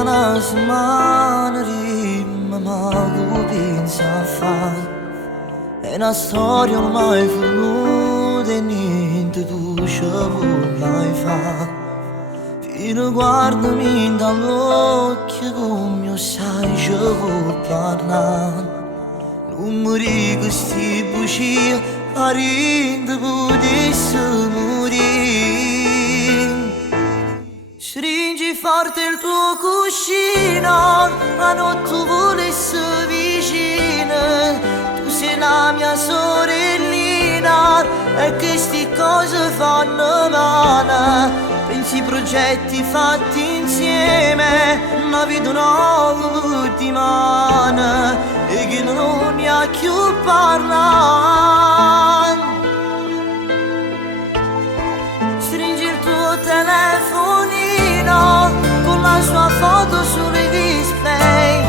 una settimana rima ma che pensa a fare. È una storia ormai finita e niente tu ci puoi mai fare. Fino guardami dall'occhio come sai ci puoi parlare. Non mi dico sti bugie, parente potesse morire. Stringi forte il tuo cuscino, la notte volesse vicina. Tu sei la mia sorellina e queste cose fanno male. Pensi progetti fatti insieme, una vita nuova di mano e che non ne ha più parlato. Stringi il tuo telefonino con la sua foto sul display,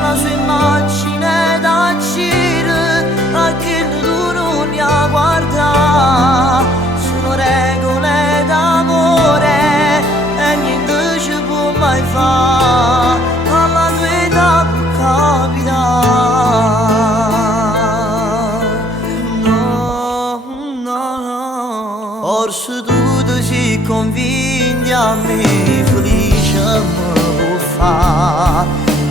la sua immagine da giro, a che tu non ne ha guardato. Sono regole d'amore e niente ci può mai fare, alla tua età può capitare. No, no, no. Forse tu ti sei convinti a me, felice me può fare.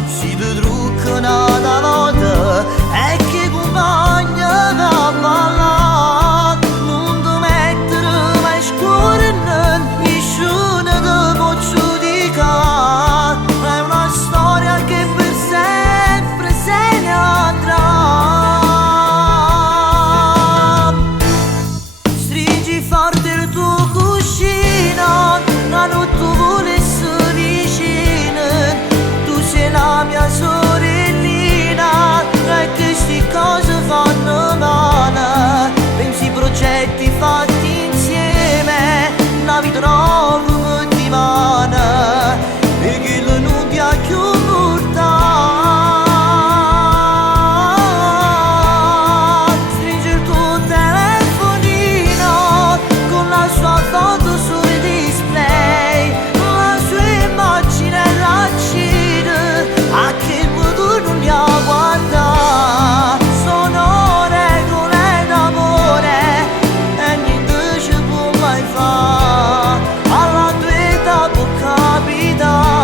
Si ti trucca una notte e che compagna da ballare. Non ti mettere mai scuro, nessuno ti può giudicare. È una storia che per sempre se ne andrà. Stringi forte il tuo cuscino, la notte volesse vicina. Tu sei la mia sorellina e queste cose fanno male. Pensi progetti fatti insieme, una vita nuova di mano e che non ti ha più portato. Stringi il tuo telefonino con la sua foto sul display, la sua immagine la gira, a che tu non ne ha guardato. Sono regole d'amore e niente ci può mai fare, alla tua età può capitare.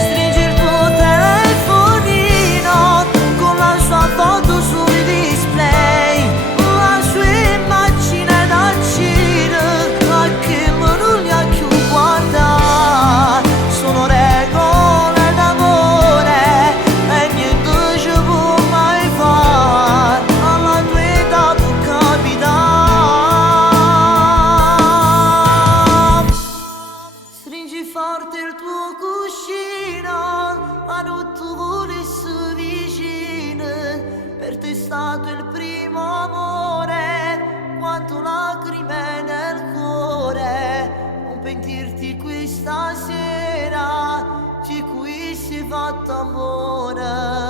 Stringi il tuo telefonino con la sua foto sul display, la sua immagine da giro, a che non ne ha più guardato. Sono regole d'amore e niente ci può mai fare, alla tua età può capitare. Stringi forte il tuo cuscino, ma non tu volessi vicino. Per te è stato il primo amore, quanto lacrime nel cuore. Non pentirti questa sera, ci cui si è fatto amore.